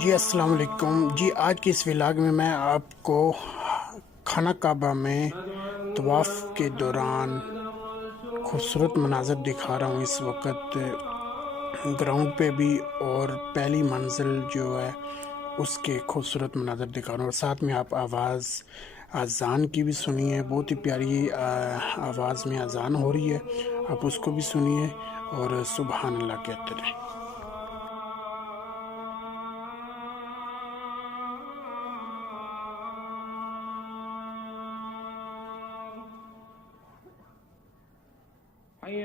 جی السلام علیکم جی، آج کی اس ولاگ میں آپ کو خانہ کعبہ میں طواف کے دوران خوبصورت مناظر دکھا رہا ہوں۔ اس وقت گراؤنڈ پہ بھی اور پہلی منزل جو ہے اس کے خوبصورت مناظر دکھا رہا ہوں، اور ساتھ میں آپ آواز اذان کی بھی سنیے، بہت ہی پیاری آواز میں اذان ہو رہی ہے، آپ اس کو بھی سنیے اور سبحان اللہ کہتے رہیں۔ حي